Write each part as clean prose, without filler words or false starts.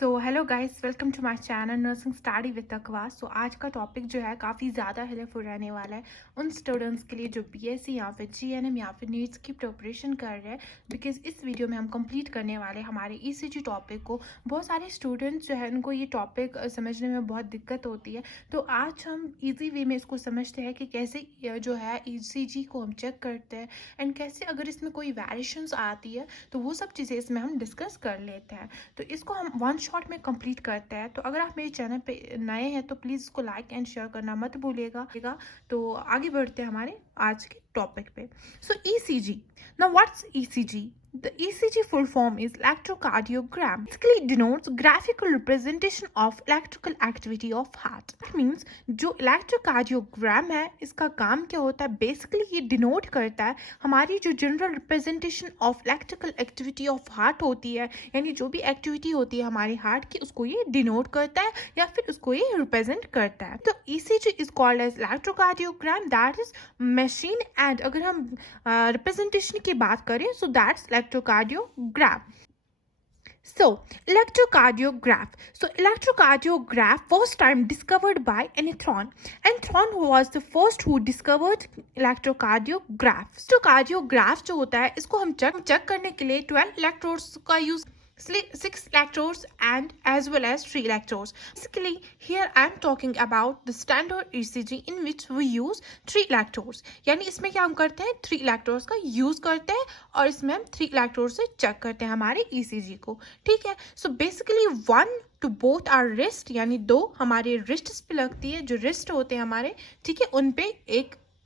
So hello guys, welcome to my channel nursing study with Taqwa. So आज का topic जो है काफ़ी ज़्यादा हेल्पफुल रहने वाला है उन स्टूडेंट्स के लिए जो बीएससी या फिर जीएनएम या फिर नीट्स की प्रिपरेशन कर रहे हैं। बिकॉज इस वीडियो में हम कंप्लीट करने वाले हमारे ईसीजी टॉपिक को। बहुत सारे स्टूडेंट्स जो है उनको ये टॉपिक समझने में बहुत दिक्कत होती है, तो आज हम ईजी वे में इसको समझते हैं कि कैसे जो है ईसीजी को हम चेक करते हैं एंड कैसे अगर इसमें कोई वेरिएशंस आती है तो वो सब चीज़ें इसमें हम डिस्कस कर लेते हैं। तो इसको हम वन शॉट में कंप्लीट करते हैं। तो अगर आप मेरे चैनल पे नए हैं तो प्लीज़ इसको लाइक एंड शेयर करना मत भूलिएगा। तो आगे बढ़ते हैं हमारे आज के टॉपिक पे। So ECG, now what's ECG? The ECG full form is electrocardiogram. Basically denotes graphical representation of electrical activity of heart. That means जो electrocardiogram है इसका काम क्या होता है? Basically ये denote करता है हमारी जो general representation of electrical activity of heart होती है, यानी जो भी activity होती है हमारे heart की उसको ये denote करता है या फिर उसको ये represent करता है। तो ECG is called as electrocardiogram, that is machine, and अगर हम representation की बात करें so that's electrocardiograph. So electrocardiograph first time discovered by Anthon. Anthon was the first who discovered electrocardiograph. Electrocardiograph जो होता है इसको हम चेक करने के लिए 12 इलेक्ट्रोड्स का use 6 electrodes and as well as 3 electrodes. Basically here I am talking about the standard ECG in which we use 3 electrodes. यानी इसमें क्या हम करते हैं 3 electrodes का यूज करते हैं और इसमें हम 3 electrodes से चेक करते हैं हमारे ECG को। ठीक है, so basically 1 to both our wrist, यानी 2 हमारे रिस्ट पे लगती है, जो रिस्ट होते हैं हमारे, ठीक है, उन पे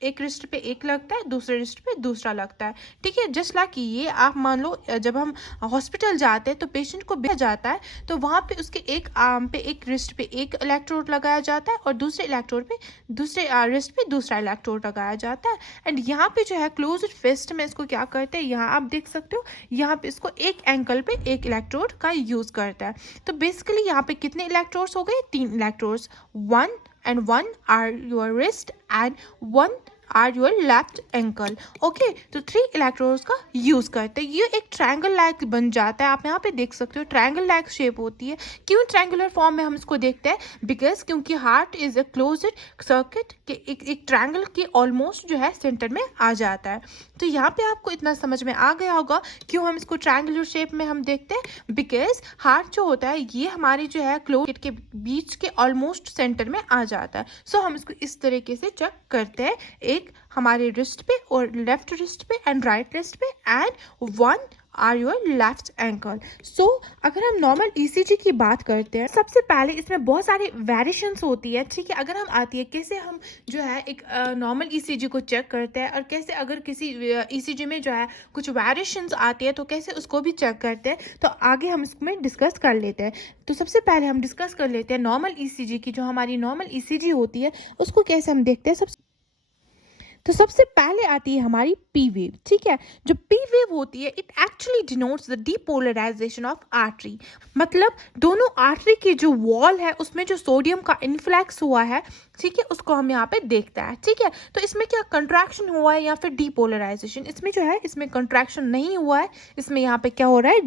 एक रिस्ट पे एक लगता है, दूसरे रिस्ट पे दूसरा लगता है। ठीक है, जस्ट लाइक ये आप मान लो जब हम हॉस्पिटल जाते हैं तो पेशेंट को भेजा जाता है तो वहाँ पे उसके एक आर्म पे एक रिस्ट पे एक इलेक्ट्रोड लगाया जाता है और दूसरे इलेक्ट्रोड पे दूसरे रिस्ट पे दूसरा इलेक्ट्रोड लगाया जाता है। एंड यहाँ पे जो है क्लोज्ड फिस्ट में इसको क्या करते हैं, यहाँ आप देख सकते हो, यहाँ पे इसको एक एंकल पे एक इलेक्ट्रोड का यूज करता है। तो बेसिकली यहाँ पे कितने इलेक्ट्रोड्स हो गए? 3 electrodes, 1 and 1 are your wrist and 1 are your left ankle. Okay, तो 3 इलेक्ट्रोड्स का यूज करते हैं। ये एक ट्रायंगल लाइक बन जाता है, आप यहाँ पे देख सकते हो ट्रायंगल लाइक शेप होती है। क्यों ट्रायंगुलर फॉर्म में हम इसको देखते हैं? बिकॉज क्योंकि heart is a closed circuit के एक ट्रायंगल के ऑलमोस्ट जो है सेंटर में आ जाता है। तो यहाँ पे आपको इतना समझ में आ गया होगा क्यों हम इसको ट्रायंगुलर शेप में हम देखते हैं। बिकॉज हार्ट जो होता है ये हमारी जो है क्लोज के बीच के ऑलमोस्ट सेंटर में आ जाता है। सो हम इसको इस तरीके से चेक करते हैं, एक हमारे रिस्ट पे और लेफ्ट रिस्ट पे एंड राइट रिस्ट पे and 1 are your left ankle. So अगर हम नॉर्मल ईसीजी की बात करते हैं, सबसे पहले इसमें बहुत सारे वेरिएशंस होती है। ठीक है, अगर हम आती है कैसे हम जो है एक नॉर्मल ईसीजी को चेक करते हैं और कैसे अगर किसी ईसीजी में जो है कुछ वेरिएशंस आती है तो कैसे उसको भी चेक करते हैं, तो आगे हम इसमें डिस्कस कर लेते हैं। तो सबसे पहले हम डिस्कस कर लेते हैं नॉर्मल ईसीजी की। जो हमारी नॉर्मल ईसीजी होती है उसको कैसे हम देखते हैं। तो सबसे पहले आती है हमारी पी वेव। ठीक है, जो पी वेव होती है it actually denotes the depolarization of artery. मतलब दोनों आर्टरी की जो वॉल है उसमें जो सोडियम का इन्फ्लक्स हुआ है, ठीक है, उसको हम यहाँ पे देखते हैं। ठीक है, तो इसमें क्या कंट्रैक्शन हुआ है या फिर डीपोलराइजेशन? इसमें जो है इसमें कंट्रैक्शन नहीं हुआ है, इसमें यहाँ पे क्या हो रहा है,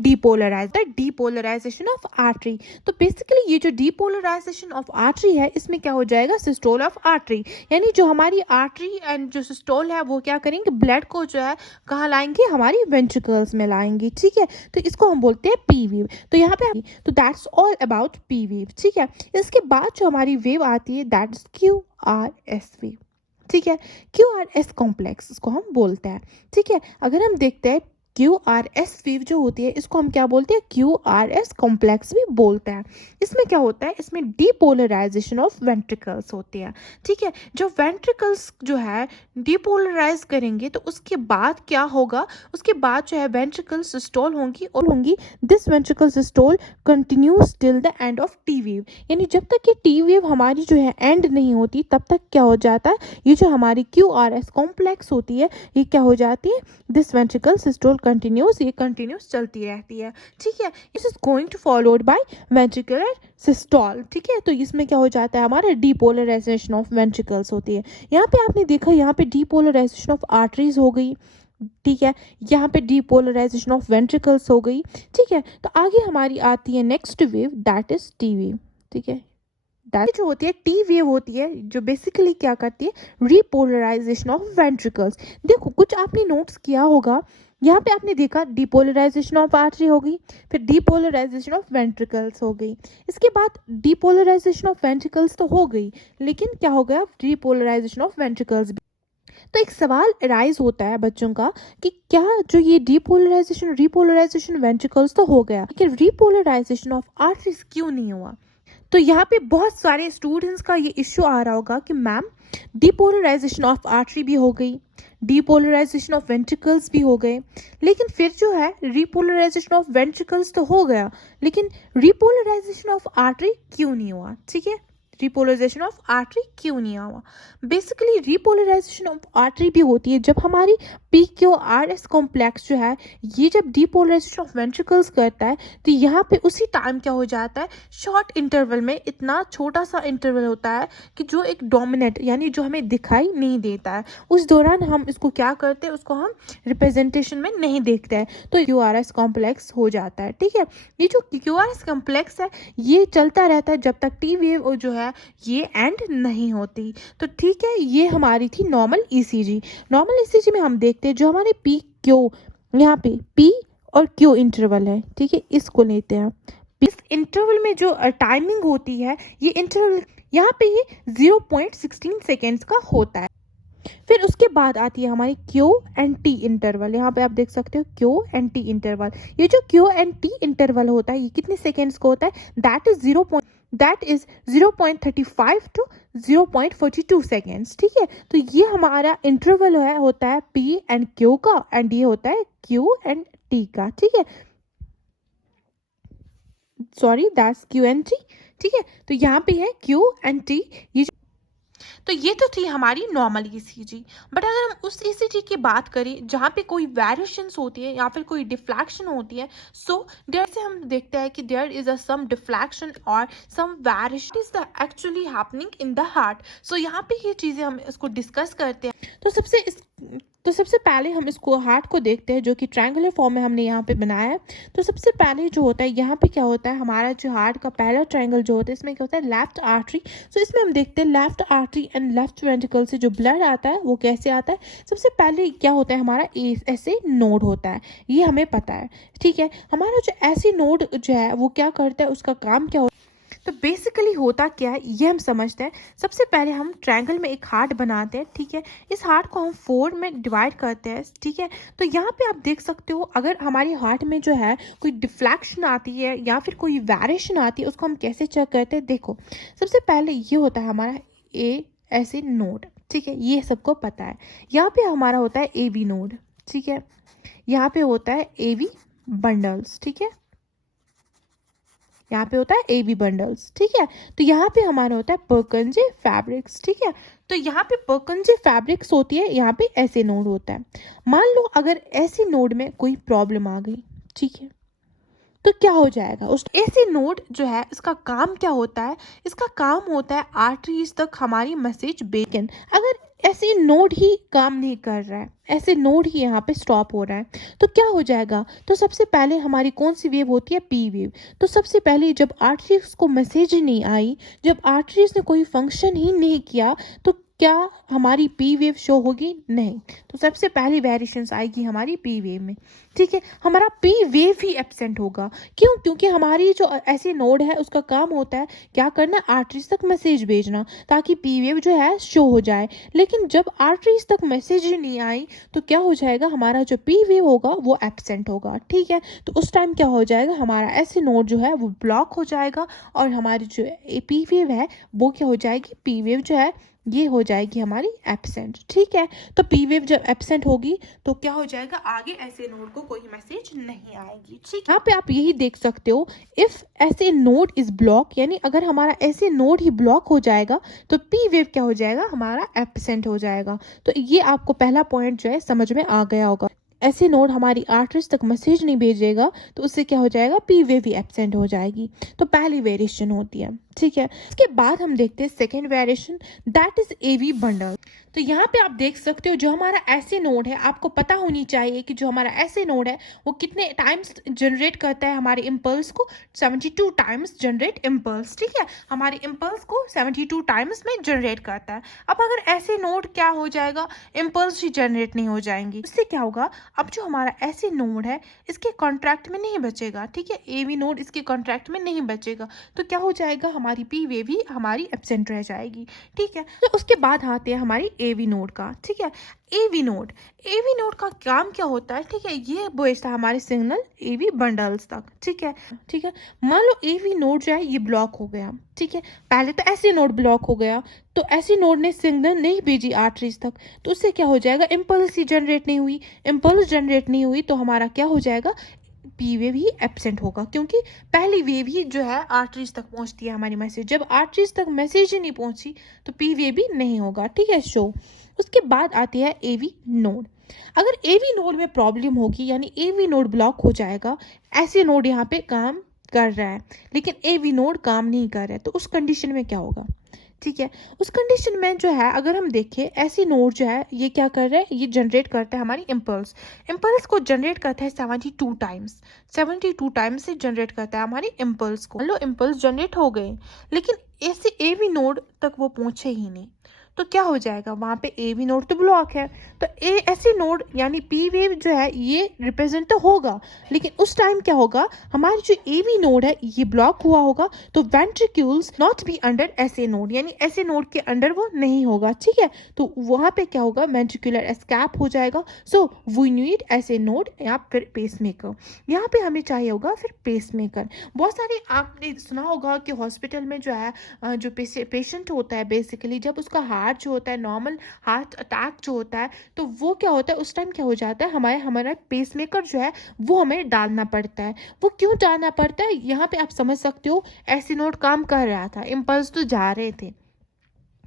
डीपोलराइजेशन ऑफ आर्टरी। तो बेसिकली ये जो डीपोलराइजेशन ऑफ आर्टरी है इसमें क्या हो जाएगा, सिस्टोल ऑफ आर्टरी। यानी जो हमारी आर्टरी एंड जो सिस्टोल है वो क्या करेंगे, ब्लड को जो है कहाँ लाएंगे, हमारी वेंट्रिकल्स में लाएंगे। ठीक है, तो इसको हम बोलते हैं पी वेव। तो यहाँ पे तो that's all about P wave. ठीक है, इसके बाद जो हमारी वेव आती है दैट इज QRS वेव। ठीक है, QRS कॉम्प्लेक्स इसको हम बोलते हैं। ठीक है, अगर हम देखते हैं QRS वेव जो होती है इसको हम क्या बोलते हैं, QRS कॉम्प्लेक्स भी बोलते हैं। इसमें क्या होता है, इसमें डीपोलराइजेशन ऑफ वेंट्रिकल्स होती है। ठीक है, जो वेंट्रिकल्स जो है डीपोलराइज करेंगे तो उसके बाद क्या होगा, उसके बाद जो है वेंट्रिकल सिस्टोल होंगी। This ventricle systole continues till the end of T wave. यानी जब तक ये टी वेव हमारी जो है एंड नहीं होती तब तक क्या हो जाता है, ये जो हमारी QRS कॉम्प्लेक्स होती है ये क्या हो जाती है, दिस वेंट्रिकल सिस्टोल कंटिन्यूस, ये कंटिन्यूस चलती रहती है। ठीक है, this is going to followed by ventricular systole. ठीक है, तो इसमें क्या हो जाता है, हमारा डीपोलराइजेशन ऑफ वेंट्रिकल्स होती है। यहाँ पे आपने देखा यहाँ पे डीपोलराइजेशन ऑफ आर्टरीज हो गई, ठीक है, यहाँ पे डीपोलराइजेशन ऑफ वेंट्रिकल्स हो गई। ठीक है, तो आगे हमारी आती है next wave, that is T wave. ठीक है, दैट जो होती है टी वेव होती है, जो बेसिकली क्या करती है, रिपोलराइजेशन ऑफ वेंट्रिकल्स। देखो कुछ आपने नोट्स किया होगा, यहाँ पे आपने देखा डिपोलराइजेशन ऑफ आर्टरी हो गई, फिर डिपोलराइजेशन ऑफ वेंट्रिकल्स हो गई, इसके बाद डिपोलराइजेशन ऑफ वेंट्रिकल्स तो हो गई, लेकिन क्या हो गया, डिपोलराइजेशन ऑफ वेंट्रिकल्स। तो एक सवाल अराइज होता है बच्चों का कि क्या जो ये डीपोलराइजेशन रिपोलराइजेशन वेंट्रिकल्स तो हो गया, लेकिन रिपोलराइजेशन ऑफ आर्टरीज क्यों नहीं हुआ। तो यहाँ पे बहुत सारे स्टूडेंट्स का ये इश्यू आ रहा होगा कि मैम डीपोलराइजेशन ऑफ आर्टरी भी हो गई, डीपोलराइजेशन ऑफ वेंट्रिकल्स भी हो गए, लेकिन फिर जो है रिपोलराइजेशन ऑफ वेंट्रिकल्स तो हो गया, लेकिन रिपोलराइजेशन ऑफ आर्टरी क्यों नहीं हुआ। ठीक है, रिपोलराइजेशन ऑफ आर्टरी क्यों नहीं हुआ। बेसिकली रिपोलराइजेशन ऑफ आर्टरी भी होती है जब हमारी PQRS कॉम्प्लेक्स जो है ये जब डिपोलराइजेशन ऑफ वेंट्रिकल्स करता है, तो यहाँ पे उसी टाइम क्या हो जाता है, शॉर्ट इंटरवल में इतना छोटा सा इंटरवल होता है कि जो एक डोमिनेट यानी जो हमें दिखाई नहीं देता है, उस दौरान हम इसको क्या करते हैं, उसको हम रिप्रेजेंटेशन में नहीं देखते हैं, तो QRS कॉम्प्लेक्स हो जाता है। ठीक है, ये जो QRS कॉम्प्लेक्स है ये चलता रहता है जब तक टी वेव जो है ये एंड नहीं होती। तो ठीक है, ये हमारी थी नॉर्मल ECG। नॉर्मल ECG में हम देखते हैं जो हमारे PQ, यहाँ पे P और Q इंटरवल है। ठीक है, इसको लेते हैं, इस इंटरवल में जो टाइमिंग होती है, ये इंटरवल यहाँ पे ये 0.16 सेकेंड्स का होता है। फिर उसके बाद आती है हमारी Q एंड T इंटरवल। यहाँ पे आप देख सकते हो Q एंड T इंटरवल। ये जो Q एंड T इंटरवल होता है ये कितने सेकेंड्स का होता है, दैट इज 0.35 टू 0.42 सेकेंड्स। ठीक है, तो ये हमारा इंटरवल है होता है P एंड Q का, एंड ये होता है Q एंड T का। ठीक है, sorry that's Q and T। ठीक है, तो यहाँ पे है Q एंड T। ये तो ये तो थी हमारी नॉर्मल ECG। बट अगर हम उस ECG की बात करें जहाँ पे कोई वेरिएशंस होती है या फिर कोई डिफ्लैक्शन होती है, सो देयर से हम देखते हैं कि there is a some deflection और some variation is the actually happening in the heart. So यहाँ पे ये चीज़ें हम इसको डिस्कस करते हैं। तो सबसे पहले हम इसको हार्ट को देखते हैं जो कि ट्रायंगुलर फॉर्म में हमने यहाँ पे बनाया है। तो सबसे पहले जो होता है यहाँ पे क्या होता है, हमारा जो हार्ट का पहला ट्रायंगल जो होता है इसमें क्या होता है, लेफ्ट आर्टरी। सो इसमें हम देखते हैं left artery and left ventricle से जो ब्लड आता है वो कैसे आता है। सबसे पहले क्या होता है, हमारा ऐसे नोड होता है, ये हमें पता है। ठीक है, हमारा जो ऐसे नोड जो है वो क्या करता है, उसका काम क्या होता है। तो बेसिकली होता क्या है ये हम समझते हैं। सबसे पहले हम ट्रायंगल में एक हार्ट बनाते हैं। ठीक है, इस हार्ट को हम 4 में डिवाइड करते हैं। ठीक है, तो यहाँ पे आप देख सकते हो अगर हमारी हार्ट में जो है कोई डिफ्लैक्शन आती है या फिर कोई वेरिएशन आती है, उसको हम कैसे चेक करते हैं। देखो सबसे पहले ये होता है हमारा ऐसे नोड। ठीक है, ये सबको पता है। यहाँ पे हमारा होता है AV नोड। ठीक है, यहाँ पे होता है AV बंडल्स। ठीक है, यहाँ पे होता है AV बंडल्स। ठीक है, तो यहाँ पे हमारा होता है पर्किंजे फैब्रिक्स। ठीक है, तो यहाँ पे पर्किंजे फैब्रिक्स होती है, यहाँ पे ऐसे नोड होता है। मान लो अगर ऐसे नोड में कोई प्रॉब्लम आ गई, ठीक है, तो क्या हो जाएगा, उस ऐसे नोड जो है इसका काम क्या होता है, इसका काम होता है आर्टरीज तक हमारी मैसेज बेकन। अगर ऐसे नोड ही काम नहीं कर रहा है, ऐसे नोड ही यहाँ पे स्टॉप हो रहा है, तो क्या हो जाएगा। तो सबसे पहले हमारी कौन सी वेव होती है, P वेव। तो सबसे पहले जब आर्टरीज को मैसेज नहीं आई, जब आर्टरीज ने कोई फंक्शन ही नहीं किया, तो क्या हमारी P वेव शो होगी, नहीं। तो सबसे पहली वेरिएशंस आएगी हमारी P वेव में। ठीक है, हमारा P वेव ही एब्सेंट होगा। क्यों, क्योंकि हमारी जो ऐसे नोड है उसका काम होता है क्या करना, आर्टरीज तक मैसेज भेजना ताकि P वेव जो है शो हो जाए। लेकिन जब आर्टरीज तक मैसेज ही नहीं आई तो क्या हो जाएगा, हमारा जो P वेव होगा वो एब्सेंट होगा। ठीक है, तो उस टाइम क्या हो जाएगा, हमारा ऐसे नोड जो है वो ब्लॉक हो जाएगा और हमारी जो P वेव है वो क्या हो जाएगी, P वेव जो है ये हो जाएगी हमारी एब्सेंट। ठीक है, तो P वेव जब एब्सेंट होगी तो क्या हो जाएगा, आगे ऐसे नोड को कोई मैसेज नहीं आएगी। ठीक है, यहाँ पे आप यही देख सकते हो, इफ ऐसे नोड इज ब्लॉक, यानी अगर हमारा ऐसे नोड ही ब्लॉक हो जाएगा तो P वेव क्या हो जाएगा, हमारा एब्सेंट हो जाएगा। तो ये आपको पहला पॉइंट जो है समझ में आ गया होगा। ऐसे नोड हमारी आर्टरीज तक मैसेज नहीं भेजेगा तो उससे क्या हो जाएगा, P वेव भी एब्सेंट हो जाएगी। तो पहली वेरिएशन होती है। ठीक है। इसके बाद हम देखते हैं second variation, that is AV bundle. तो यहाँ पे आप देख सकते हो जो हमारा ऐसे नोड है, आपको पता होनी चाहिए कि जो हमारा ऐसे नोड है वो कितने टाइम्स जनरेट करता है हमारे इम्पल्स को, 72 टाइम्स जनरेट इम्पल्स। ठीक है, हमारे इम्पल्स को 72 टाइम्स में जनरेट करता है। अब अगर ऐसे नोड क्या हो जाएगा, इम्पल्स ही जनरेट नहीं हो जाएंगी। इससे क्या होगा, अब जो हमारा ऐसे नोड है इसके कॉन्ट्रैक्ट में नहीं बचेगा। ठीक है, एवी नोड इसके कॉन्ट्रैक्ट में नहीं बचेगा, तो क्या हो जाएगा, हमारी पी वेव भी हमारी एब्सेंट रह जाएगी। ठीक है, तो उसके बाद आते हैं हमारी एवी नोड का। ठीक है, एवी नोड का काम क्या होता है, ठीक है, ये भेजता है हमारे सिग्नल एवी बंडल्स तक। ठीक है, ठीक है, मान लो एवी नोड जो है ये ब्लॉक हो गया। ठीक है, पहले तो ऐसे नोड ब्लॉक हो गया, तो ऐसे नोड ने सिग्नल नहीं भेजी आर्टरीज तक, तो उससे क्या हो जाएगा, इम्पल्स ही जनरेट नहीं हुई। इम्पल्स जनरेट नहीं हुई तो हमारा क्या हो जाएगा, पी वेव ही एब्सेंट होगा, क्योंकि पहली वेव ही जो है आर्टरीज तक पहुंचती है हमारी मैसेज। जब आर्टरीज तक मैसेज ही नहीं पहुंची तो पी वेव भी नहीं होगा। ठीक है, शो। उसके बाद आती है एवी नोड। अगर एवी नोड में प्रॉब्लम होगी, यानी एवी नोड ब्लॉक हो जाएगा, ऐसे नोड यहाँ पे काम कर रहा है लेकिन एवी नोड काम नहीं कर रहा है, तो उस कंडीशन में क्या होगा। ठीक है, उस कंडीशन में जो है अगर हम देखें, ऐसी नोड जो है ये क्या कर रहा है, ये जनरेट करता है हमारी इम्पल्स को जनरेट करता है 72 टाइम्स। 72 टाइम्स से जनरेट करता है हमारी इम्पल्स को। लो इम्पल्स जनरेट हो गए लेकिन ऐसे एवी नोड तक वो पहुंचे ही नहीं, तो क्या हो जाएगा, वहां पे एवी नोड तो ब्लॉक है, तो ऐसे नोड यानी पी वेव जो है ये रिप्रेजेंट तो होगा, लेकिन उस टाइम क्या होगा, हमारी जो एवी नोड है ये ब्लॉक हुआ होगा, तो वेंट्रिक्यूल्स नॉट बी अंडर ऐसे नोड, यानी ऐसे नोड के अंडर वो नहीं होगा। ठीक है, तो वहां पे क्या होगा, वेंट्रिकुलर एस्केप हो जाएगा। सो वी नीड ऐसे नोड या फिर पेसमेकर। यहाँ पे हमें चाहिए होगा फिर पेसमेकर। बहुत सारे आपने सुना होगा कि हॉस्पिटल में जो है जो पेशेंट होता है, बेसिकली जब उसका हार्ट जो होता है, नॉर्मल हार्ट अटैक जो होता है, तो वो क्या होता है, उस टाइम क्या हो जाता है, हमारा पेसमेकर जो है वो हमें डालना पड़ता है। वो क्यों डालना पड़ता है, यहाँ पे आप समझ सकते हो, ऐसी नोड काम कर रहा था, इम्पल्स तो जा रहे थे,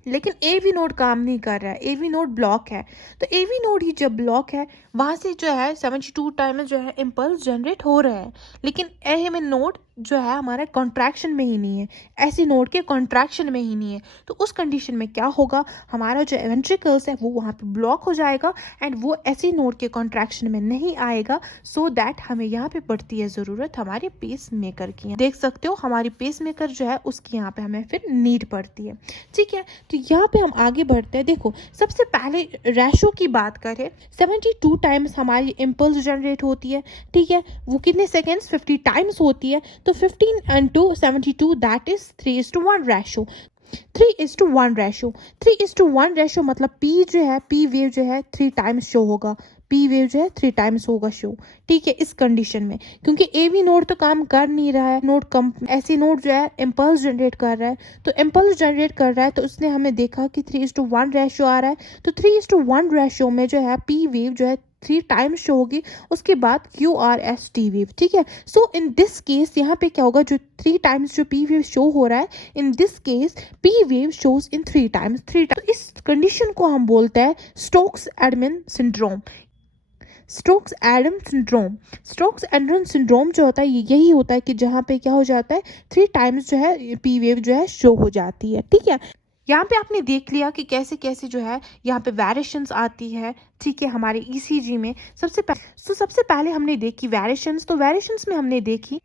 लेकिन एवी नोड काम नहीं कर रहा है, एवी नोड ब्लॉक है। तो एवी नोड ही जब ब्लॉक है, वहां से जो है 72 टाइम जो है इम्पल्स जनरेट हो रहा है, लेकिन एवी नोड जो है हमारा कॉन्ट्रैक्शन में ही नहीं है, ऐसी नोड के कॉन्ट्रैक्शन में ही नहीं है। तो उस कंडीशन में क्या होगा, हमारा जो वेंट्रिकल्स है वो वहाँ पे ब्लॉक हो जाएगा एंड वो ऐसी नोड के कॉन्ट्रैक्शन में नहीं आएगा। सो दैट हमें यहाँ पे पड़ती है ज़रूरत हमारे पेस मेकर की। देख सकते हो हमारी पेस मेकर जो है उसकी यहाँ पे हमें फिर नीड पड़ती है। ठीक है, तो यहाँ पे हम आगे बढ़ते हैं। देखो, सबसे पहले रेशो की बात करें, 72 टाइम्स हमारी इम्पल्स जनरेट होती है। ठीक है, वो कितने सेकेंड्स, 50 टाइम्स होती है, तो 15 into 72 that is 3:1 ratio. 3:1 ratio, 3:1 ratio मतलब पी जो है, पी वेव जो है 3 टाइम्स शो होगा, पी वेव जो है 3 टाइम्स होगा शो। ठीक है, इस कंडीशन में क्योंकि एवी नोड तो काम कर नहीं रहा है, नोड कम, ऐसी नोड जो है इम्पल्स जनरेट कर रहा है, तो इम्पल्स जनरेट कर रहा है, तो उसने हमें देखा कि 3:1 रेशो आ रहा है, तो 3:1 रेशो में जो है पी वेव जो है 3 टाइम्स शो होगी, उसके बाद Q R S T wave. ठीक है, सो इन दिस केस यहाँ पे क्या होगा, जो 3 टाइम्स जो पी वेव शो हो रहा है, in this case P wave shows in 3 times, 3 times. तो इस कंडीशन को हम बोलते हैं Stokes admin syndrome. Stokes Adam syndrome, Stokes Adam syndrome जो होता है यही होता है कि जहाँ पे क्या हो जाता है, 3 टाइम्स जो है पी वेव जो है शो हो जाती है। ठीक है, यहाँ पे आपने देख लिया कि कैसे कैसे जो है यहाँ पे वेरिएशंस आती है। ठीक है, हमारे ईसीजी में सबसे पहले हमने देखी वेरिएशंस, तो वेरिएशंस में हमने देखी,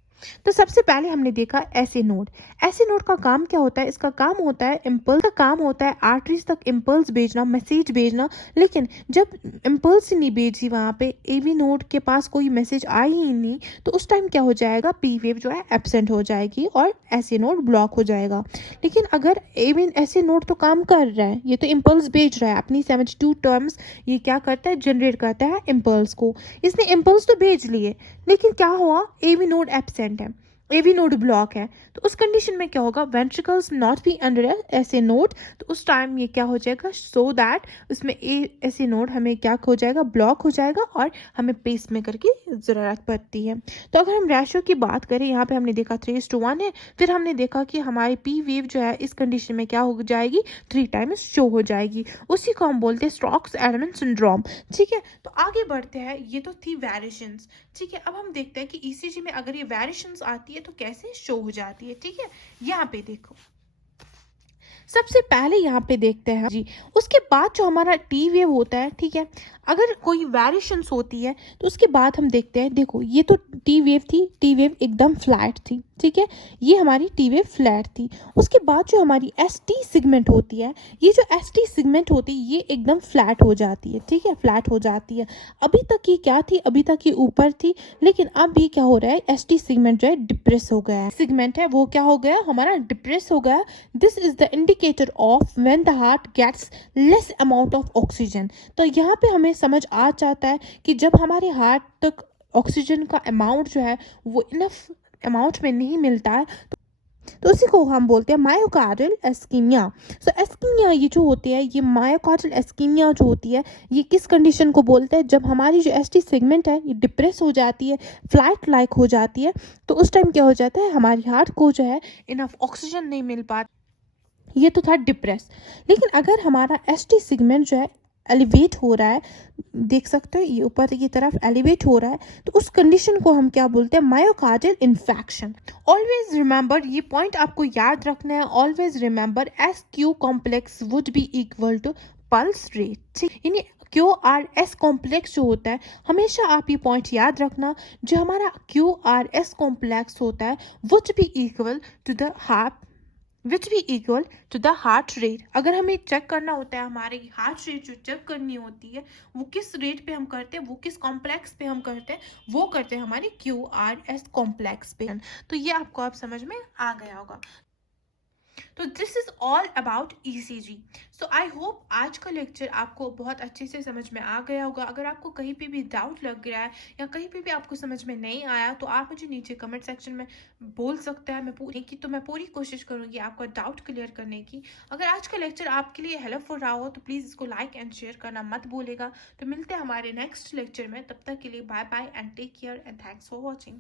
तो सबसे पहले हमने देखा ऐसे नोड का काम क्या होता है, इसका काम होता है इम्पल्स का काम होता है आर्टरीज तक इम्पल्स भेजना, मैसेज भेजना, लेकिन जब इम्पल्स नहीं भेजी, वहाँ पे एवी नोड के पास कोई मैसेज आई ही नहीं, तो उस टाइम क्या हो जाएगा, पी वेव जो है एब्सेंट हो जाएगी और ऐसे नोड ब्लॉक हो जाएगा। लेकिन अगर एवी ऐसे नोड तो काम कर रहा है, ये तो इम्पल्स भेज रहा है, अपनी 72 टर्म्स ये क्या करता है, जनरेट करता है इम्पल्स को, इसने इम्पल्स तो भेज लिए, लेकिन क्या हुआ, एवी नोड एब्सेंट है, एवी नोड ब्लॉक है, तो उस कंडीशन में क्या होगा, वेंट्रिकल्स नॉट बी अंडर ऐसे नोड, तो उस टाइम ये क्या हो जाएगा, सो दैट उसमें ऐसे नोड हमें क्या हो जाएगा, ब्लॉक हो जाएगा और हमें पेस मेकर की ज़रूरत पड़ती है। तो अगर हम रेशो की बात करें, यहाँ पे हमने देखा 3:1 है, फिर हमने देखा कि हमारी पी वेव जो है इस कंडीशन में क्या हो जाएगी, 3 टाइम्स शो हो जाएगी, उसी को हम बोलते हैं स्टोक्स एडमिन सिंड्रोम। ठीक है, तो आगे बढ़ते हैं, ये तो थी वेरिएशंस। ठीक है, अब हम देखते हैं कि ईसीजी में अगर ये वेरिएशंस आती है तो कैसे शो हो जाती है। ठीक है, यहाँ पे देखो, सबसे पहले यहाँ पे देखते हैं जी, उसके बाद जो हमारा टी वेव होता है, ठीक है, अगर कोई वेरिएशंस होती है तो उसके बाद हम देखते हैं, देखो ये तो टी वेव थी, टी वेव एकदम फ्लैट थी, ठीक है, ये हमारी टी वेव फ्लैट थी। उसके बाद जो हमारी एस टी सिगमेंट होती है, ये जो एस टी सिगमेंट होती है ये एकदम फ्लैट हो जाती है, ठीक है, फ्लैट हो जाती है। अभी तक ये क्या थी, अभी तक ये ऊपर थी, लेकिन अब ये क्या हो रहा है, एस टी सिगमेंट जो है डिप्रेस हो गया है, सिगमेंट है वो क्या हो गया, हमारा डिप्रेस हो गया। This is the indicator of when the heart gets less amount of oxygen. तो यहाँ पे हमें समझ आ जाता है कि जब हमारे हार्ट तक ऑक्सीजन का अमाउंट जो है वो इनफ अमाउंट में नहीं मिलता है, तो उसी को हम बोलते हैं मायोकार्डियल एस्कीमिया। सो एस्कीमिया ये जो होती है, ये मायोकार्डियल एस्कीमिया जो होती है, ये किस कंडीशन को बोलते हैं, जब हमारी जो एस टी सेगमेंट है ये डिप्रेस हो जाती है, फ्लाइट लाइक हो जाती है, तो उस टाइम क्या हो जाता है, हमारी हार्ट को जो है इनफ ऑक्सीजन नहीं मिल पाता, ये तो था डिप्रेस। लेकिन अगर हमारा एस टी सेगमेंट जो है एलिवेट हो रहा है, देख सकते हो ये ऊपर की तरफ एलिवेट हो रहा है, तो उस कंडीशन को हम क्या बोलते हैं, मायोकार्डियल इन्फेक्शन। ऑलवेज रिमेंबर, ये पॉइंट आपको याद रखना है, always remember S Q complex would be equal to pulse rate, ठीक, यानी क्यू आर एस कॉम्प्लेक्स जो होता है, हमेशा आप ये पॉइंट याद रखना, जो हमारा क्यू आर एस कॉम्प्लेक्स होता है would be equal to the heart which भी equal to the heart rate. अगर हमें चेक करना होता है, हमारी हार्ट रेट जो चेक करनी होती है वो किस रेट पे हम करते हैं, वो किस कॉम्प्लेक्स पे हम करते हैं, वो करते हैं हमारे क्यू आर एस कॉम्प्लेक्स पे। तो ये आपको अब समझ में आ गया होगा। तो this is all about ECG. So I hope आज का लेक्चर आपको बहुत अच्छे से समझ में आ गया होगा। अगर आपको कहीं पे भी डाउट लग रहा है या कहीं पे भी आपको समझ में नहीं आया तो आप मुझे नीचे कमेंट सेक्शन में बोल सकते हैं, मैं पूरी कोशिश करूंगी आपका डाउट क्लियर करने की। अगर आज का लेक्चर आपके लिए हेल्पफुल रहा हो तो प्लीज़ इसको लाइक एंड शेयर करना मत भूलेगा। तो मिलते हैं हमारे नेक्स्ट लेक्चर में, तब तक के लिए bye bye and take care and thanks for watching.